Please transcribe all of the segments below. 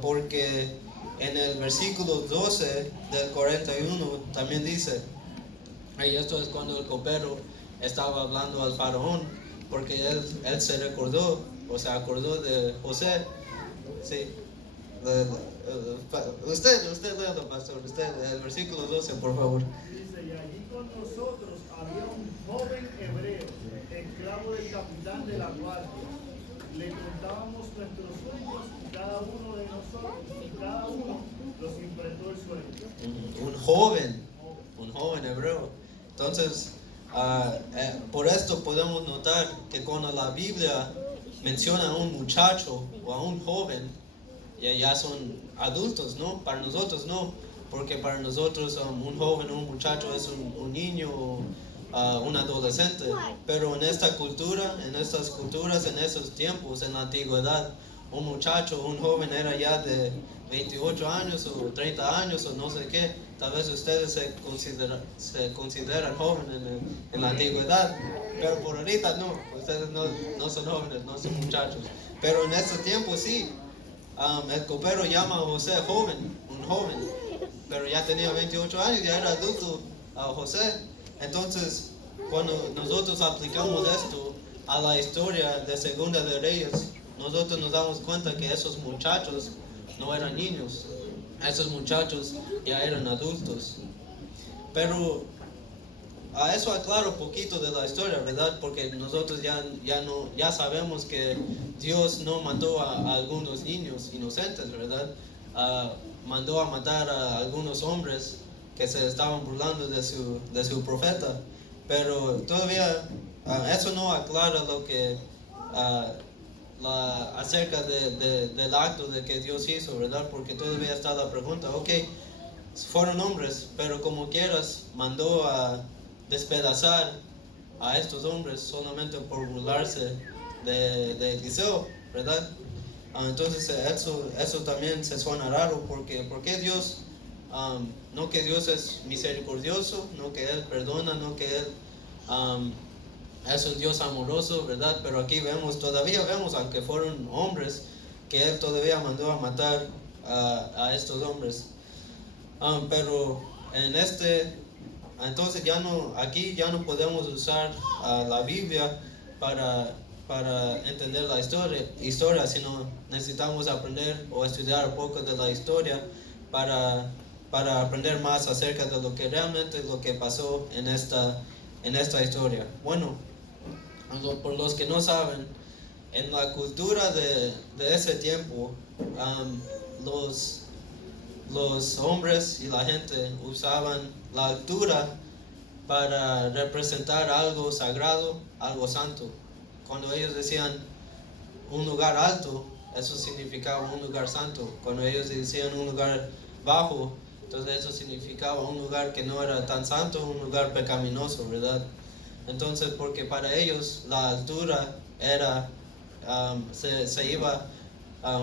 porque en el versículo 12 del 41 también dice, y esto es cuando el copero estaba hablando al faraón, porque él se recordó, o se acordó de José. Sí. Usted léalo, pastor, usted, el versículo 12, por favor. Dice, y allí con nosotros había un joven hebreo, esclavo del capitán de la guardia. Le contábamos nuestros sueños y cada uno de nosotros, y cada uno los interpretó el sueño. Un joven hebreo. Entonces, por esto podemos notar que cuando la Biblia menciona a un muchacho o a un joven, ya son adultos, ¿no? Para nosotros no, porque para nosotros un joven o un muchacho es un niño o un adolescente. Pero en esta cultura, en estas culturas, en esos tiempos, en la antigüedad, un muchacho o un joven era ya de 28 años o 30 años o no sé qué. Tal vez ustedes se consideran jóvenes en la antigüedad, pero por ahorita no. Ustedes no son jóvenes, no son muchachos. Pero en estos tiempos sí. El copero llama a José un joven, pero ya tenía 28 años, ya era adulto José. Entonces, cuando nosotros aplicamos esto a la historia de Segunda de Reyes, nosotros nos damos cuenta que esos muchachos no eran niños, esos muchachos ya eran adultos. Pero a eso aclaro un poquito de la historia, ¿verdad? Porque nosotros ya sabemos que Dios no mató a algunos niños inocentes, ¿verdad? Mandó a matar a algunos hombres que se estaban burlando de su profeta. Pero todavía eso no aclara lo que acerca del acto de que Dios hizo, ¿verdad? Porque todavía está la pregunta, ok, fueron hombres, pero como quieras, mandó a despedazar a estos hombres solamente por burlarse de Eliseo, ¿verdad? Entonces eso también se suena raro, porque Dios, no que Dios es misericordioso, no que Él perdona, no que Él es un Dios amoroso, ¿verdad? Pero aquí todavía vemos, aunque fueron hombres, que Él todavía mandó a matar a estos hombres. Pero entonces aquí ya no podemos usar la Biblia para entender la historia, sino necesitamos aprender o estudiar un poco de la historia para aprender más acerca de lo que realmente lo que pasó en esta historia. Bueno, por los que no saben, en la cultura de ese tiempo, los hombres y la gente usaban la altura para representar algo sagrado, algo santo. Cuando ellos decían un lugar alto, eso significaba un lugar santo. Cuando ellos decían un lugar bajo, entonces eso significaba un lugar que no era tan santo, un lugar pecaminoso, ¿verdad? Entonces, porque para ellos la altura era, se iba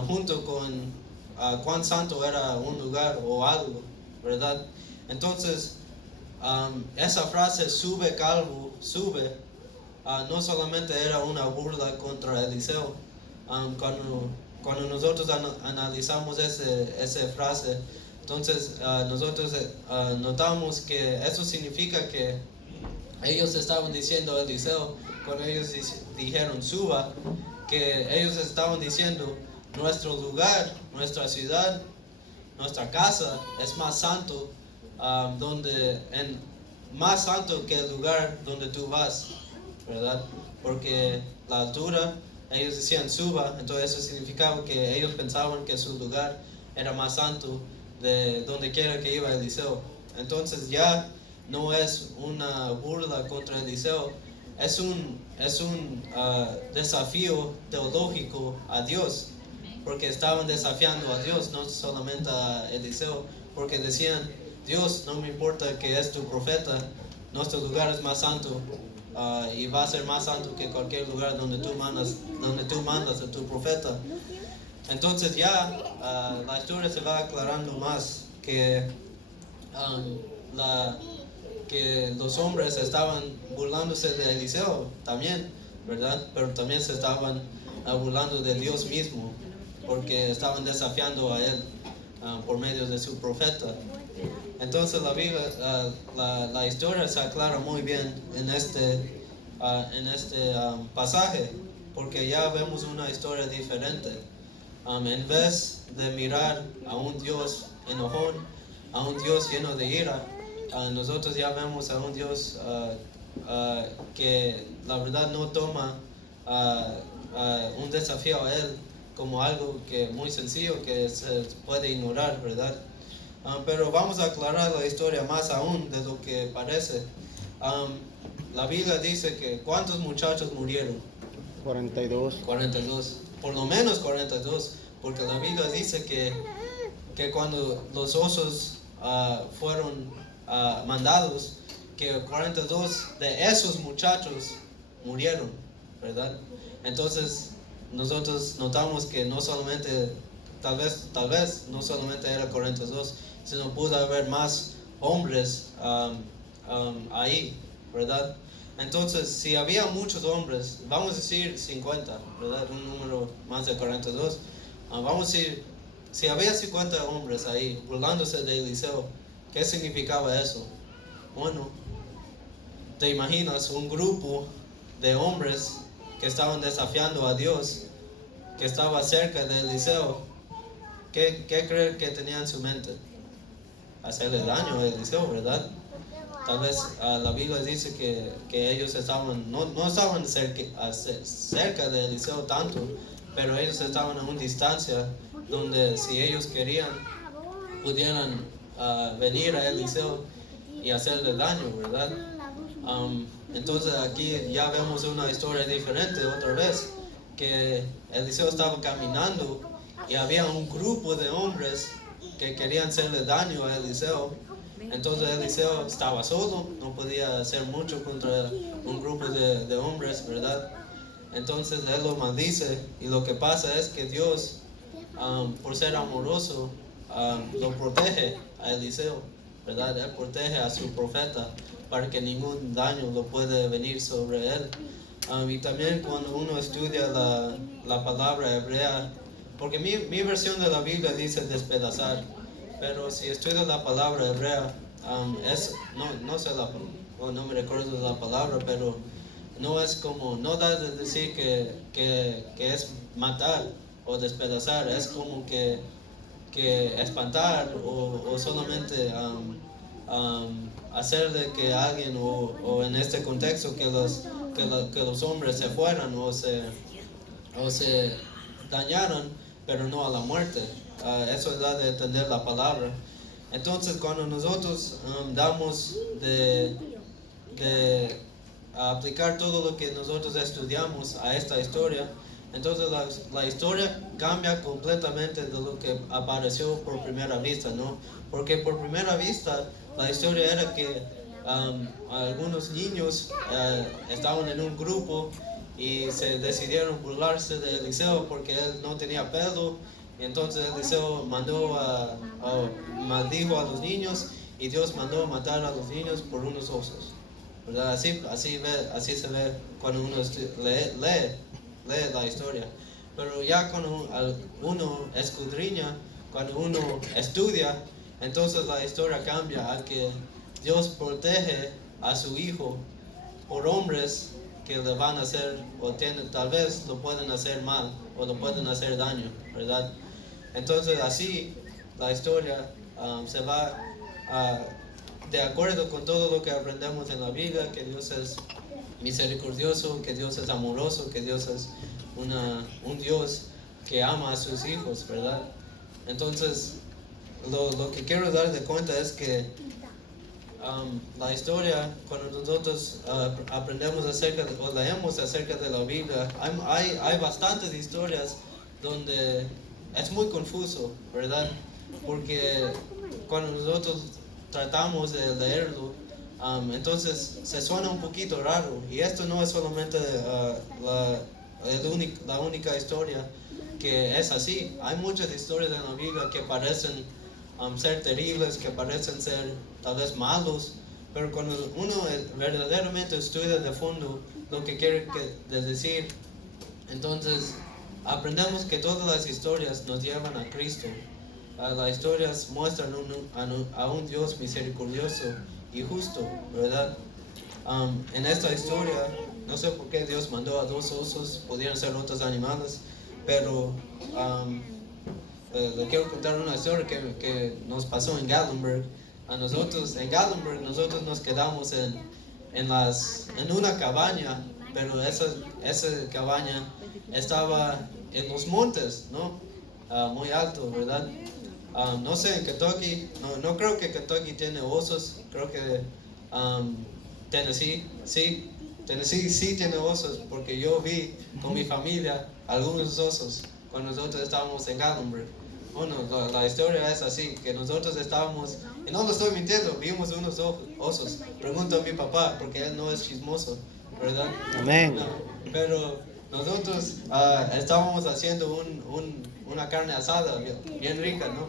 junto con cuán santo era un lugar o algo, ¿verdad? Entonces, esa frase sube calvo, sube, no solamente era una burla contra Eliseo. Cuando nosotros analizamos esa frase, entonces nosotros notamos que eso significa que ellos estaban diciendo a Eliseo, cuando ellos dijeron suba, que ellos estaban diciendo nuestro lugar, nuestra ciudad, nuestra casa es más santo, más santo que el lugar donde tú vas, ¿verdad? Porque la altura, ellos decían suba, entonces eso significaba que ellos pensaban que su lugar era más santo de donde quiera que iba Eliseo. Entonces ya no es una burla contra Eliseo, es un desafío teológico a Dios, porque estaban desafiando a Dios, no solamente a Eliseo, porque decían, Dios, no me importa que es tu profeta, nuestro lugar es más santo y va a ser más santo que cualquier lugar donde tú mandas a tu profeta. Entonces ya la historia se va aclarando más que que los hombres estaban burlándose de Eliseo también, ¿verdad? Pero también se estaban burlando de Dios mismo. porque estaban desafiando a él por medio de su profeta. Entonces la Biblia, la historia se aclara muy bien en este pasaje, porque ya vemos una historia diferente. En vez de mirar a un Dios enojón, a un Dios lleno de ira, nosotros ya vemos a un Dios que la verdad no toma un desafío a Él como algo que muy sencillo que se puede ignorar, ¿verdad? Pero vamos a aclarar la historia más aún de lo que parece. La Biblia dice que ¿cuántos muchachos murieron? 42. 42, por lo menos 42, porque la Biblia dice que cuando los osos fueron mandados, que 42 de esos muchachos murieron, ¿verdad? Entonces nosotros notamos que no solamente, tal vez no solamente era 42, sino pudo haber más hombres ahí, ¿verdad? Entonces, si había muchos hombres, vamos a decir 50, ¿verdad? Un número más de 42. Vamos a decir, si había 50 hombres ahí burlándose de Eliseo, ¿qué significaba eso? Bueno, te imaginas un grupo de hombres que estaban desafiando a Dios, que estaba cerca de Eliseo. ¿Qué creen que tenía en su mente? Hacerle daño a Eliseo, ¿verdad? Tal vez la Biblia dice que ellos estaban, no estaban cerca de Eliseo tanto, pero ellos estaban a una distancia donde si ellos querían, pudieran venir a Eliseo y hacerle daño, ¿verdad? Entonces aquí ya vemos una historia diferente otra vez, que Eliseo estaba caminando y había un grupo de hombres que querían hacerle daño a Eliseo. Entonces Eliseo estaba solo, no podía hacer mucho contra un grupo de hombres, ¿verdad? Entonces él lo maldice, y lo que pasa es que Dios, por ser amoroso, lo protege a Eliseo, ¿verdad? Él protege a su profeta para que ningún daño lo puede venir sobre él. Y también cuando uno estudia la palabra hebrea, porque mi versión de la Biblia dice despedazar, pero si estudias la palabra hebrea, no sé no me recuerdo de la palabra, pero no es como, no da de decir que es matar o despedazar, es como que espantar o solamente hacerle que alguien, o en este contexto que los hombres se fueran o se dañaran, pero no a la muerte. Eso es de entender la palabra. Entonces cuando nosotros damos de aplicar todo lo que nosotros estudiamos a esta historia, entonces la historia cambia completamente de lo que apareció por primera vista, ¿no? Porque por primera vista la historia era que algunos niños estaban en un grupo y se decidieron burlarse de Eliseo porque él no tenía pelo. Y entonces Eliseo maldijo a los niños, y Dios mandó matar a los niños por unos osos, ¿verdad? Así se ve cuando uno lee la historia. Pero ya cuando uno escudriña, cuando uno estudia, entonces la historia cambia a que Dios protege a su hijo por hombres que le van a hacer, o tal vez lo pueden hacer mal o lo pueden hacer daño, ¿verdad? Entonces así la historia se va de acuerdo con todo lo que aprendemos en la Biblia, que Dios es misericordioso, que Dios es amoroso, que Dios es un Dios que ama a sus hijos, ¿verdad? Entonces lo que quiero dar de cuenta es que la historia, cuando nosotros aprendemos o leemos acerca de la Biblia, hay bastantes historias donde es muy confuso, ¿verdad? Porque cuando nosotros tratamos de leerlo, entonces se suena un poquito raro, y esto no es solamente la única historia que es así. Hay muchas historias en la Biblia que parecen ser terribles, que parecen ser tal vez malos, pero cuando uno verdaderamente estudia de fondo lo que quiere decir, entonces aprendemos que todas las historias nos llevan a Cristo. Las historias muestran a un Dios misericordioso y justo, ¿verdad? En esta historia, no sé por qué Dios mandó a dos osos, podrían ser otros animales, pero le quiero contar una historia que nos pasó en Gatlinburg. En Gatlinburg, nosotros nos quedamos en una cabaña, pero esa cabaña estaba en los montes, ¿no? Muy alto, ¿verdad? No sé, en Kentucky, no creo que Kentucky tiene osos, creo que Tennessee sí tiene osos, porque yo vi con mi familia algunos osos cuando nosotros estábamos en Gatlinburg. Bueno, la historia es así, que nosotros estábamos, y no lo estoy mintiendo, vimos unos osos. Pregunto a mi papá, porque él no es chismoso, ¿verdad? Amén. No, pero nosotros estábamos haciendo una carne asada bien rica, ¿no?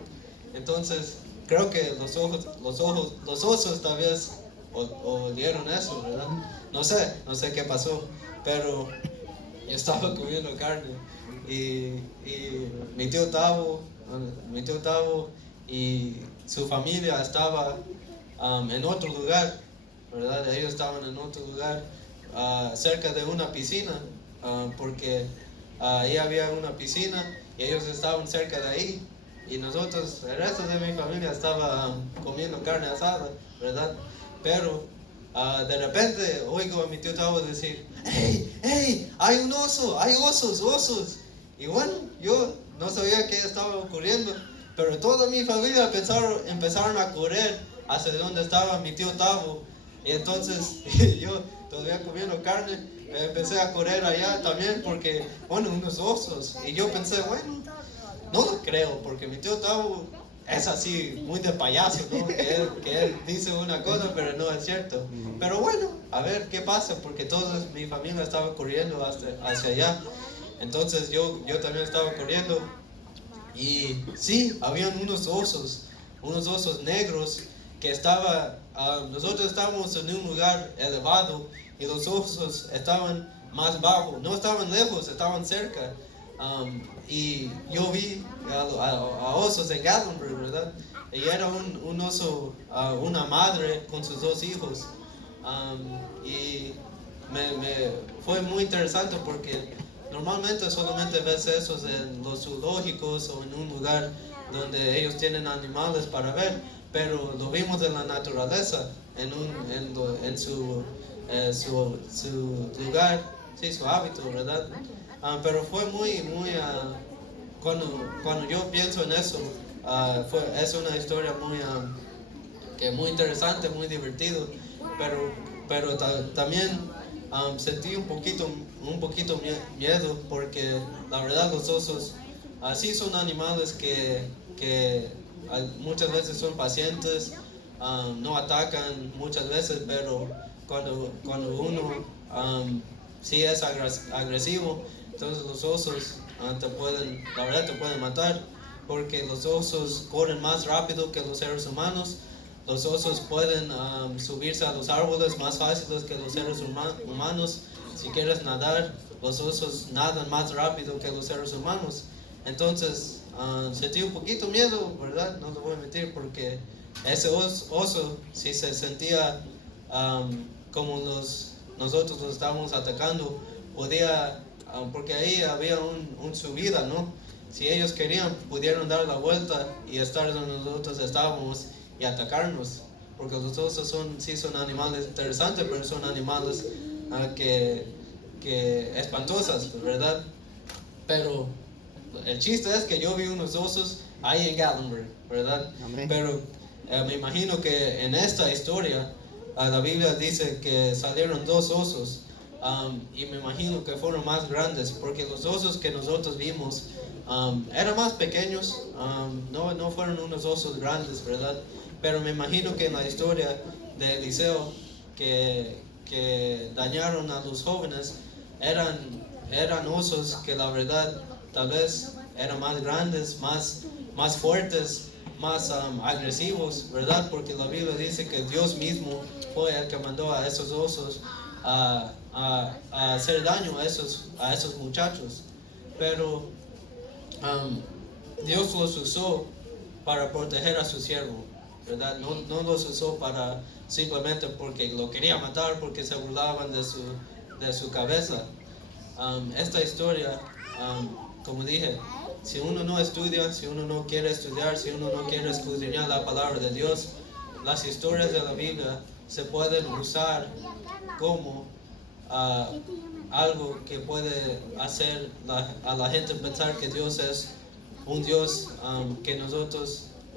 Entonces, creo que los osos tal vez olieron eso, ¿verdad? No sé qué pasó, pero yo estaba comiendo carne y mi tío Tavo y su familia estaba en otro lugar, ¿verdad? Ellos estaban en otro lugar cerca de una piscina, porque ahí había una piscina y ellos estaban cerca de ahí, y nosotros, el resto de mi familia estaba comiendo carne asada, ¿verdad? Pero de repente oigo a mi tío Tavo decir: ¡Hey! ¡Hay un oso! ¡Hay osos! Y bueno, yo no sabía qué estaba ocurriendo, pero toda mi familia empezaron a correr hacia donde estaba mi tío Tavo. Y entonces yo, todavía comiendo carne, empecé a correr allá también porque, bueno, unos osos. Y yo pensé, bueno, no lo creo, porque mi tío Tavo es así, muy de payaso, ¿no? Que él dice una cosa, pero no es cierto. Pero bueno, a ver qué pasa, porque toda mi familia estaba corriendo hacia allá. Entonces yo también estaba corriendo. Y sí, habían unos osos negros que nosotros estábamos en un lugar elevado y los osos estaban más bajo, no estaban lejos, estaban cerca. Y yo vi a osos en Gatlinburg, ¿verdad? Y era un oso, una madre con sus dos hijos. Y fue muy interesante porque normalmente solamente ves esos en los zoológicos o en un lugar donde ellos tienen animales para ver, pero lo vimos en la naturaleza, en su lugar, sí, su hábito, ¿verdad? Pero fue muy, cuando yo pienso en eso, es una historia muy interesante, muy divertido, pero también sentí un poquito miedo, porque la verdad los osos sí son animales que muchas veces son pacientes, no atacan muchas veces, pero cuando uno sí es agresivo, entonces los osos la verdad te pueden matar, porque los osos corren más rápido que los seres humanos. Los osos pueden subirse a los árboles más fáciles que los seres humanos. Si quieres nadar, los osos nadan más rápido que los seres humanos. Entonces, sentí un poquito miedo, ¿verdad? No lo voy a mentir, porque ese oso, si se sentía como nosotros los estábamos atacando, podía, porque ahí había un subida, ¿no? Si ellos querían, pudieron dar la vuelta y estar donde nosotros estábamos y atacarnos, porque los osos sí son animales interesantes, pero son animales que espantosas, ¿verdad? Pero el chiste es que yo vi unos osos ahí en Gatlinburg, ¿verdad? Amén. Pero me imagino que en esta historia la Biblia dice que salieron dos osos, y me imagino que fueron más grandes, porque los osos que nosotros vimos eran más pequeños, no fueron unos osos grandes, ¿verdad? Pero me imagino que en la historia de Eliseo que dañaron a los jóvenes eran osos que la verdad tal vez eran más grandes, más fuertes, más agresivos, ¿verdad? Porque la Biblia dice que Dios mismo fue el que mandó a esos osos a hacer daño a esos muchachos. pero Dios los usó para proteger a su siervo, ¿verdad? No los usó para simplemente porque lo quería matar, porque se burlaban de su cabeza. Esta historia, como dije, si uno no estudia, si uno no quiere estudiar, si uno no quiere escudriñar la palabra de Dios, las historias de la Biblia se pueden usar como algo que puede hacer a la gente pensar que Dios es un Dios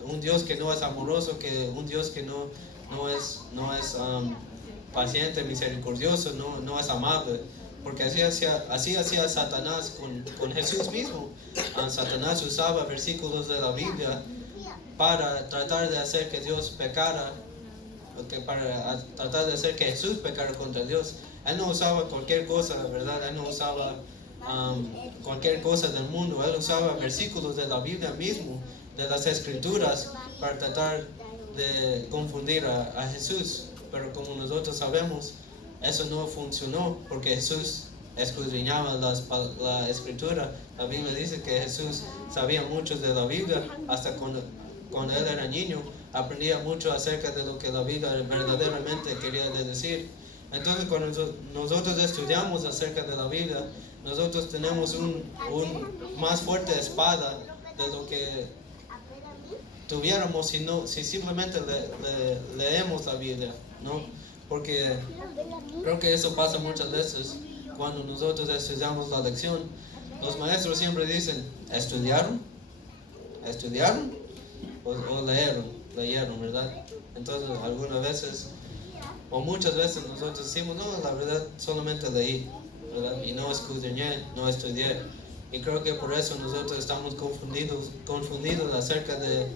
un Dios que no es amoroso, que un Dios que no es paciente, misericordioso, no es amable. Porque así hacía Satanás con Jesús mismo. Satanás usaba versículos de la Biblia para tratar de hacer que Dios pecara, para tratar de hacer que Jesús pecara contra Dios. Él no usaba cualquier cosa, ¿verdad? Él no usaba cualquier cosa del mundo. Él usaba versículos de la Biblia mismo, de las Escrituras, para tratar de confundir a Jesús. Pero como nosotros sabemos, eso no funcionó porque Jesús escudriñaba la Escritura. La Biblia dice que Jesús sabía mucho de la Biblia, hasta cuando él era niño, aprendía mucho acerca de lo que la Biblia verdaderamente quería decir. Entonces, cuando nosotros estudiamos acerca de la Biblia, nosotros tenemos un más fuerte espada de lo que tuviéramos si simplemente leemos la Biblia, ¿no? Porque creo que eso pasa muchas veces cuando nosotros estudiamos la lección. Los maestros siempre dicen, ¿estudiaron? ¿Estudiaron? O leyeron, ¿verdad? Entonces, algunas veces, o muchas veces nosotros decimos, no, la verdad, solamente leí, ¿verdad? Y no escudriñé, no estudié. Y creo que por eso nosotros estamos confundidos acerca de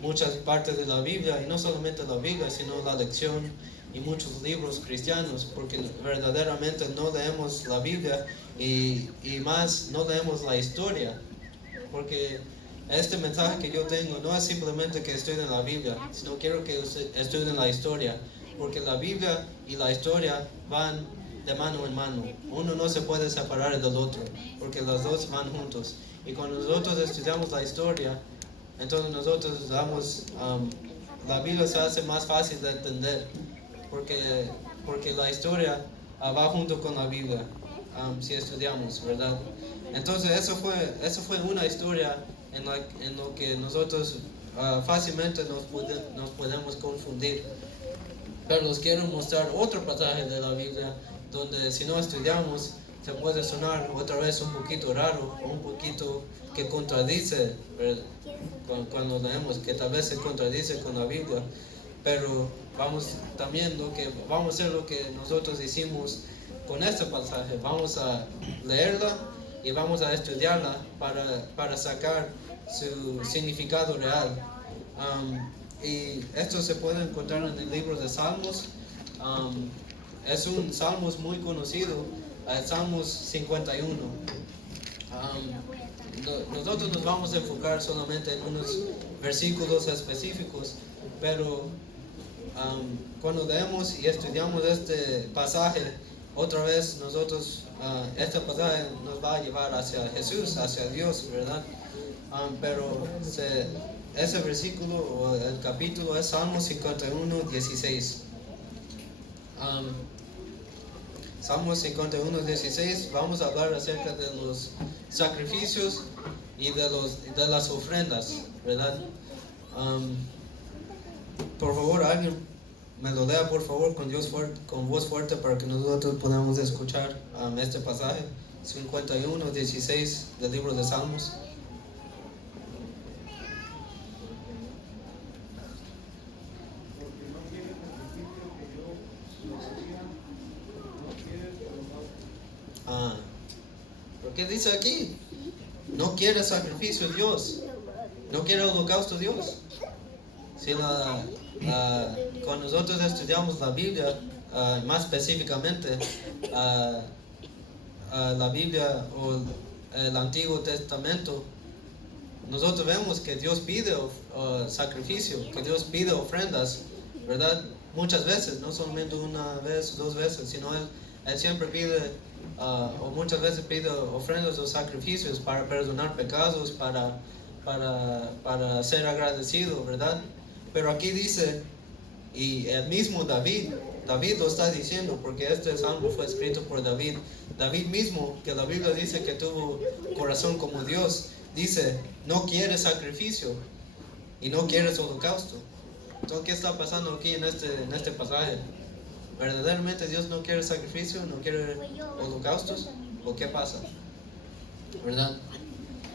muchas partes de la Biblia, y no solamente la Biblia, sino la lección y muchos libros cristianos, porque verdaderamente no leemos la Biblia y más no leemos la historia, porque este mensaje que yo tengo no es simplemente que estudien la Biblia, sino quiero que estudien la historia, porque la Biblia y la historia van de mano en mano. Uno no se puede separar del otro, porque los dos van juntos. Y cuando nosotros estudiamos la historia, entonces nosotros la Biblia se hace más fácil de entender, porque la historia va junto con la Biblia, si estudiamos, ¿verdad? Entonces eso fue una historia en lo que nosotros fácilmente nos podemos confundir. Pero les quiero mostrar otro pasaje de la Biblia donde si no estudiamos se puede sonar otra vez un poquito raro, o un poquito que contradice, ¿verdad? Cuando leemos, que tal vez se contradice con la Biblia. Pero vamos a hacer lo que nosotros hicimos con este pasaje. Vamos a leerla y vamos a estudiarla para sacar su significado real. Y esto se puede encontrar en el libro de Salmos. Es un Salmos muy conocido, Salmos 51. Nosotros nos vamos a enfocar solamente en unos versículos específicos, pero cuando leemos y estudiamos este pasaje, otra vez nosotros, este pasaje nos va a llevar hacia Jesús, hacia Dios, ¿verdad? Pero ese versículo o el capítulo es Salmos 51, 16. Salmos 51, 16, vamos a hablar acerca de los sacrificios y de las ofrendas, ¿verdad? Por favor, alguien me lo lea, por favor, con voz fuerte para que nosotros podamos escuchar este pasaje. 51, 16 del libro de Salmos. ¿Por qué dice aquí? No quiere sacrificio Dios, no quiere holocausto Dios. Si cuando nosotros estudiamos la Biblia, más específicamente la Biblia o el Antiguo Testamento, nosotros vemos que Dios pide sacrificio, que Dios pide ofrendas, ¿verdad? Muchas veces, no solamente una vez, dos veces, sino Él siempre pide o muchas veces pido ofrendas o sacrificios para perdonar pecados, para ser agradecido, ¿verdad? Pero aquí dice, y el mismo David lo está diciendo, porque este salmo fue escrito por David. David mismo, que la Biblia dice que tuvo corazón como Dios, dice, no quiere sacrificio y no quiere holocausto. Entonces, ¿qué está pasando aquí en este pasaje? ¿Verdaderamente Dios no quiere sacrificio, no quiere holocaustos? ¿O qué pasa? ¿Verdad?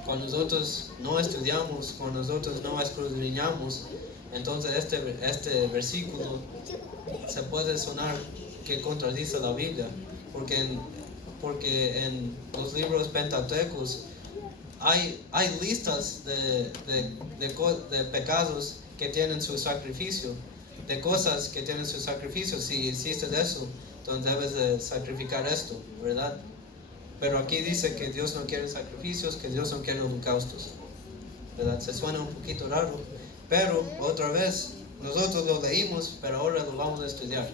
Cuando nosotros no estudiamos, cuando nosotros no escudriñamos, entonces este versículo se puede sonar que contradice la Biblia, porque en los libros pentateucos hay listas de pecados que tienen su sacrificio, de cosas que tienen su sacrificio. Si hiciste eso, entonces debes de sacrificar esto, ¿verdad? Pero aquí dice que Dios no quiere sacrificios, que Dios no quiere holocaustos, ¿verdad? Se suena un poquito raro, pero otra vez, nosotros lo leímos, pero ahora lo vamos a estudiar.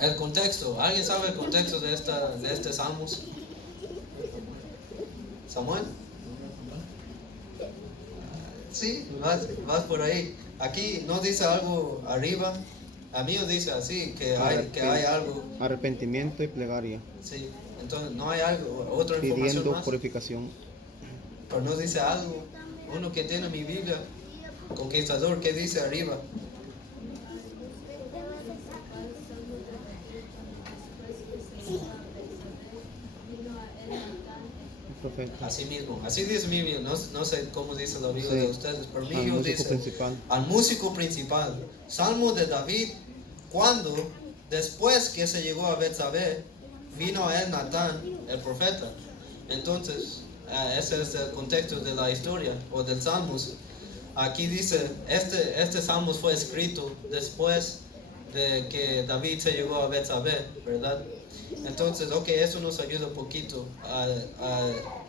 El contexto, ¿alguien sabe el contexto de este Salmos? ¿Samuel? Sí, vas por ahí. Aquí no dice algo arriba. A mí nos dice así, que hay algo. Arrepentimiento y plegaria. Sí, entonces no hay algo, otra información Pidiendo más. purificación. Pero no dice algo. Uno que tiene mi Biblia, Conquistador, ¿qué dice arriba? Profeta. Así mismo, así dice mi Biblia, no sé cómo dice la Biblia Sí, de ustedes, pero mi al Biblia músico dice principal. al músico principal. Salmo de David, cuando después que se llegó a Betsabé, vino a él Natán, el profeta. Entonces, ese es el contexto de la historia o del Salmos. Aquí dice, este Salmos fue escrito después de que David se llegó a Betsabé, ¿verdad? Entonces, eso nos ayuda un poquito a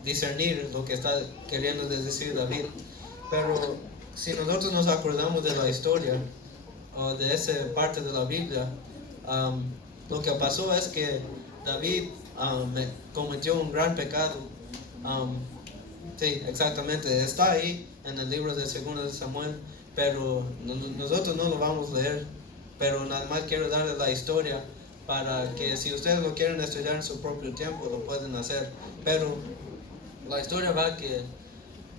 discernir lo que está queriendo decir David. Pero si nosotros nos acordamos de la historia o de esa parte de la Biblia, lo que pasó es que David cometió un gran pecado. Sí, exactamente, está ahí en el libro de 2 de Samuel, pero nosotros no lo vamos a leer, pero nada más quiero darles la historia para que si ustedes lo quieren estudiar en su propio tiempo, lo pueden hacer. Pero la historia va que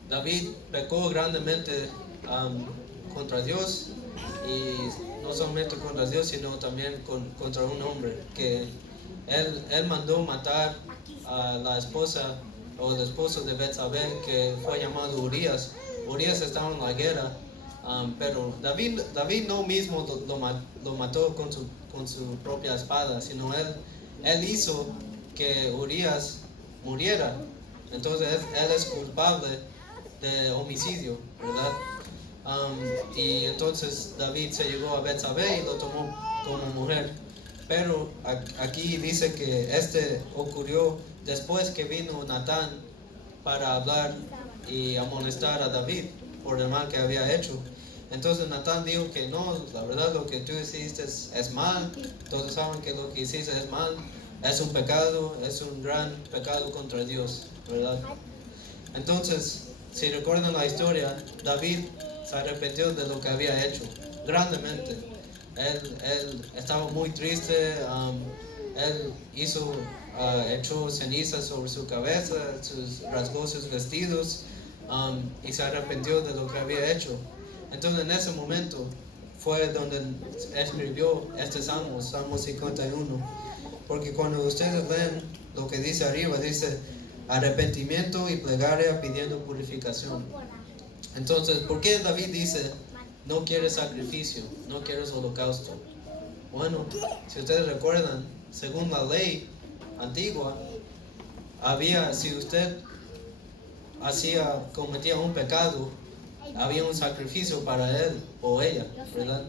David pecó grandemente contra Dios, y no solamente contra Dios, sino también contra un hombre, que él mandó matar a la esposa o el esposo de Betsabé, que fue llamado Urias. Urias estaba en la guerra, pero David no mismo lo mató con su propia espada, sino él hizo que Urias muriera. Entonces él es culpable de homicidio, ¿verdad? Y entonces David se llegó a Betsabé y lo tomó como mujer. Pero aquí dice que ocurrió después que vino Natán para hablar y amonestar a David por el mal que había hecho. Entonces Natán dijo que no, la verdad lo que tú hiciste es mal, todos saben que lo que hiciste es mal, es un pecado, es un gran pecado contra Dios, ¿verdad? Entonces, si recuerdan la historia, David se arrepintió de lo que había hecho, grandemente. Él estaba muy triste, él echó cenizas sobre su cabeza, rasgó sus vestidos, y se arrepintió de lo que había hecho. Entonces en ese momento fue donde escribió este Salmo 51, porque cuando ustedes leen lo que dice arriba, dice arrepentimiento y plegaria pidiendo purificación. Entonces, ¿por qué David dice no quiere sacrificio, no quiere holocausto? Bueno, si ustedes recuerdan, según la ley antigua, si usted cometía un pecado, había un sacrificio para él o ella, ¿verdad?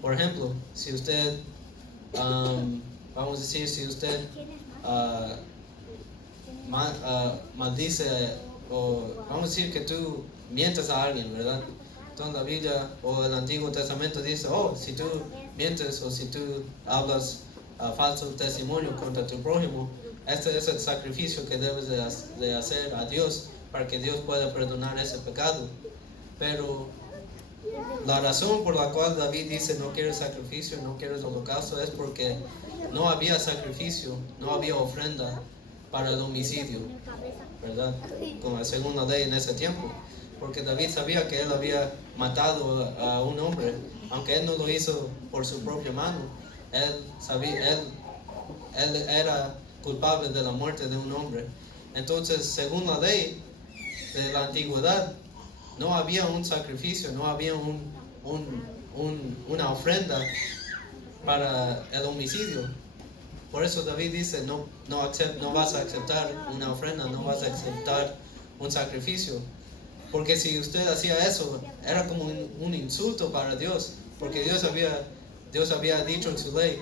Por ejemplo, si usted, vamos a decir, si usted maldice, o vamos a decir que tú mientes a alguien, ¿verdad? Entonces la Biblia o el Antiguo Testamento dice, si tú mientes o si tú hablas falso testimonio contra tu prójimo, este es el sacrificio que debes de hacer a Dios para que Dios pueda perdonar ese pecado. Pero la razón por la cual David dice no quieres sacrificio, no quieres holocausto, es porque no había sacrificio, no había ofrenda para el homicidio, ¿verdad? Con la segunda ley en ese tiempo. Porque David sabía que él había matado a un hombre, aunque él no lo hizo por su propia mano. Él era culpable de la muerte de un hombre. Entonces, según la ley de la antigüedad, no había un sacrificio, no había una ofrenda para el homicidio. Por eso David dice, no vas a aceptar una ofrenda, no vas a aceptar un sacrificio. Porque si usted hacía eso, era como un insulto para Dios. Porque Dios había dicho en su ley,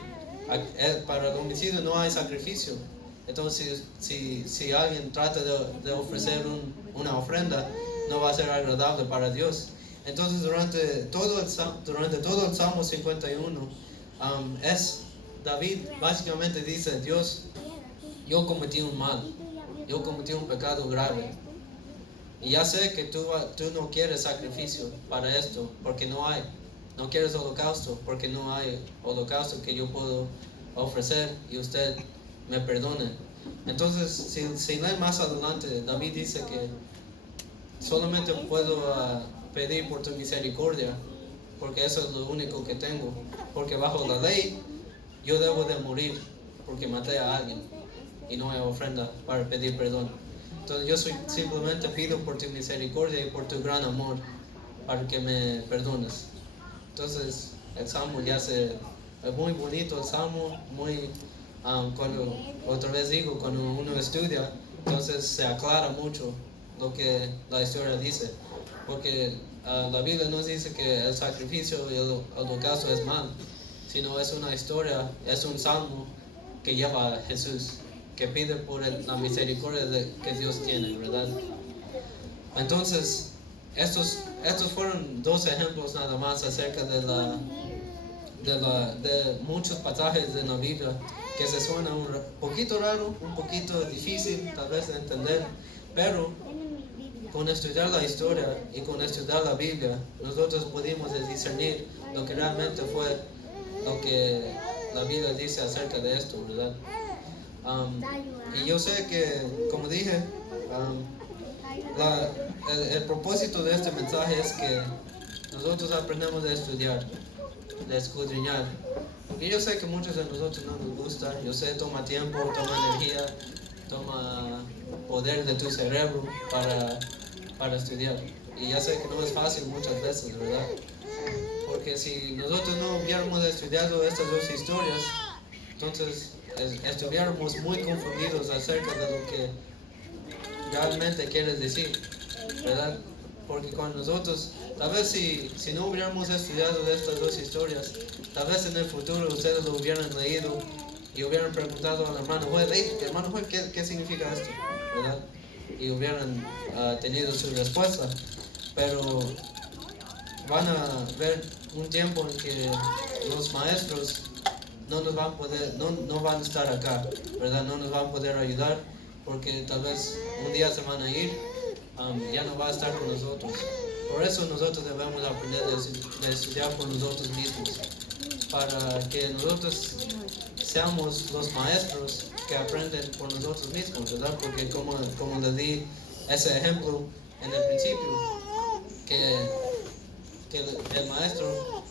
para el homicidio no hay sacrificio. Entonces, si alguien trata de ofrecer una ofrenda, no va a ser agradable para Dios. Entonces, durante todo el Salmo 51, David básicamente dice, Dios, yo cometí un mal, yo cometí un pecado grave. Y ya sé que tú no quieres sacrificio para esto, porque no hay. No quieres holocausto, porque no hay holocausto que yo puedo ofrecer y usted me perdone. Entonces, si leen más adelante, David dice que solamente puedo pedir por tu misericordia, porque eso es lo único que tengo. Porque bajo la ley, yo debo de morir, porque maté a alguien, y no hay ofrenda para pedir perdón. Entonces yo simplemente pido por tu misericordia y por tu gran amor, para que me perdones. Entonces, el Salmo es muy bonito, el Salmo, cuando, otra vez digo, cuando uno estudia, entonces se aclara mucho lo que la historia dice, porque la Biblia no dice que el sacrificio y el holocausto es mal, sino es una historia, es un salmo que lleva a Jesús, que pide por la misericordia que Dios tiene, ¿verdad? Entonces, estos fueron dos ejemplos nada más acerca de muchos pasajes de la Biblia que se suena un poquito raro, un poquito difícil tal vez de entender, pero con estudiar la historia y con estudiar la Biblia, nosotros pudimos discernir lo que realmente fue lo que la Biblia dice acerca de esto, ¿verdad? Y yo sé que, como dije, el propósito de este mensaje es que nosotros aprendamos a estudiar, de escudriñar. Porque yo sé que muchos de nosotros no nos gusta, yo sé, toma tiempo, toma energía, toma poder de tu cerebro para estudiar. Y ya sé que no es fácil muchas veces, ¿verdad? Porque si nosotros no hubiéramos estudiado estas dos historias, entonces estuviéramos muy confundidos acerca de lo que realmente quiere decir, ¿verdad? Porque cuando nosotros, tal vez si no hubiéramos estudiado estas dos historias, tal vez en el futuro ustedes lo hubieran leído y hubieran preguntado al hermano Joel, hermano Joel, ¿qué significa esto? ¿Verdad? Y hubieran tenido su respuesta. Pero van a ver un tiempo en que los maestros no van a estar acá, ¿verdad? No nos van a poder ayudar porque tal vez un día se van a ir, ya no va a estar con nosotros. Por eso nosotros debemos aprender de estudiar por nosotros mismos, para que nosotros seamos los maestros que aprenden por nosotros mismos, ¿verdad? Porque como les di ese ejemplo en el principio, que el maestro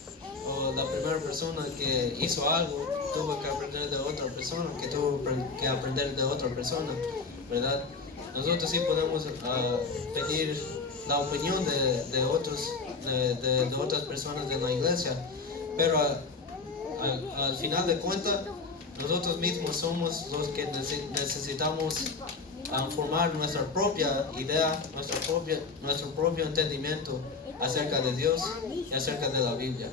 o la primera persona que hizo algo tuvo que aprender de otra persona, que tuvo que aprender de otra persona, ¿verdad? Nosotros sí podemos pedir la opinión de otras personas de la iglesia, pero al final de cuentas nosotros mismos somos los que necesitamos formar nuestra propia idea, nuestro propio entendimiento acerca de Dios y acerca de la Biblia,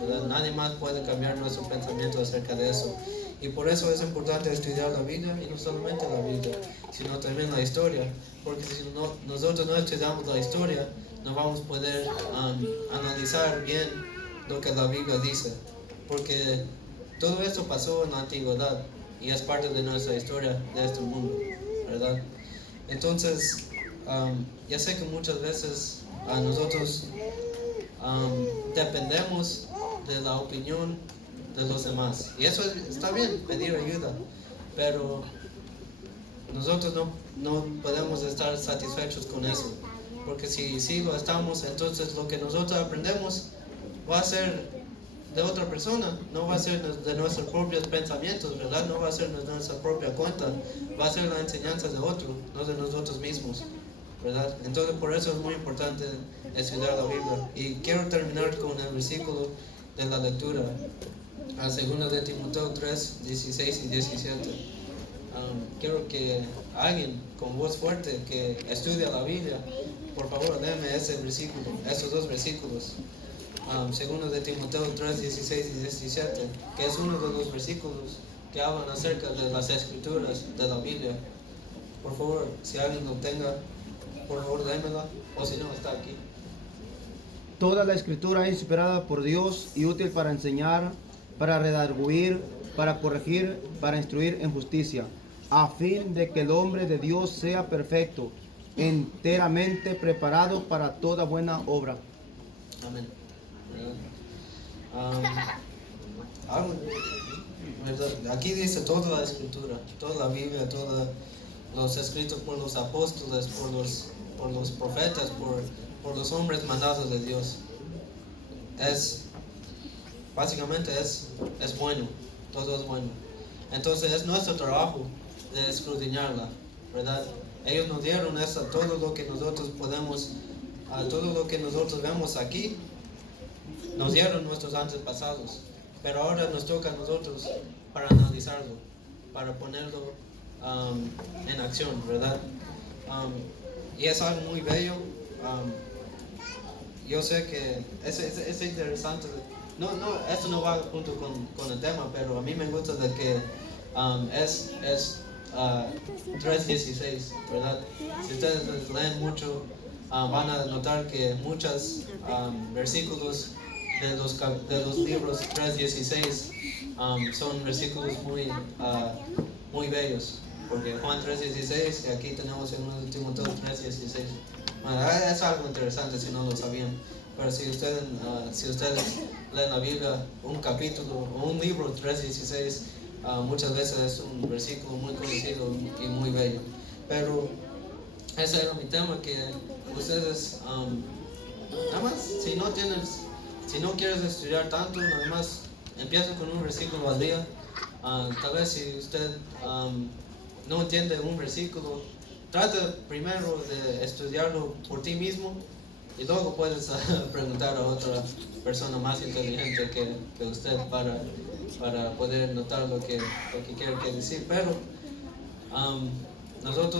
¿verdad? Nadie más puede cambiar nuestro pensamiento acerca de eso. Y por eso es importante estudiar la Biblia, y no solamente la Biblia, sino también la historia. Porque si nosotros no estudiamos la historia, no vamos a poder analizar bien lo que la Biblia dice. Porque todo esto pasó en la antigüedad y es parte de nuestra historia de este mundo, ¿verdad? Entonces, ya sé que muchas veces nosotros dependemos de la opinión de los demás. Y eso está bien, pedir ayuda, pero nosotros no podemos estar satisfechos con eso. Porque si lo estamos, entonces lo que nosotros aprendemos va a ser de otra persona, no va a ser de nuestros propios pensamientos, ¿verdad? No va a ser de nuestra propia cuenta, va a ser la enseñanza de otro, no de nosotros mismos, ¿verdad? Entonces por eso es muy importante estudiar la Biblia. Y quiero terminar con el versículo de la lectura, a 2 de Timoteo 3, 16 y 17. Quiero que alguien con voz fuerte que estudia la Biblia, por favor, léeme esos dos versículos. 2 de Timoteo 3, 16 y 17, que es uno de los versículos que hablan acerca de las escrituras de la Biblia. Por favor, si alguien lo tenga, por favor, lémela, o si no, está aquí. Toda la escritura es inspirada por Dios y útil para enseñar, para redarguir, para corregir, para instruir en justicia, a fin de que el hombre de Dios sea perfecto, enteramente preparado para toda buena obra. Amén. Aquí dice toda la escritura, toda la Biblia, todos los escritos por los apóstoles, por los profetas, por los hombres mandados de Dios. Básicamente es bueno, todo es bueno. Entonces es nuestro trabajo de escudriñarla, ¿verdad? Ellos nos dieron todo lo que nosotros podemos, todo lo que nosotros vemos aquí, nos dieron nuestros antepasados, pero ahora nos toca a nosotros para analizarlo, para ponerlo en acción, ¿verdad? Y es algo muy bello. Yo sé que es interesante. Esto no va junto con el tema, pero a mí me gusta de que es 3:16, ¿verdad? Si ustedes leen mucho, van a notar que muchos versículos de los libros 3:16 son versículos muy bellos, porque Juan 3:16 y aquí tenemos en 1 Timoteo 3:16. Es algo interesante si no lo sabían, pero si ustedes leen la Biblia, un capítulo o un libro 3:16, muchas veces es un versículo muy conocido y muy bello. Pero ese era mi tema, que ustedes nada más, si no quieres estudiar tanto, nada más empieza con un versículo al día. Tal vez si usted no entiende un versículo, trata primero de estudiarlo por ti mismo y luego puedes preguntar a otra persona más inteligente que usted para poder notar lo que quiere decir. Pero nosotros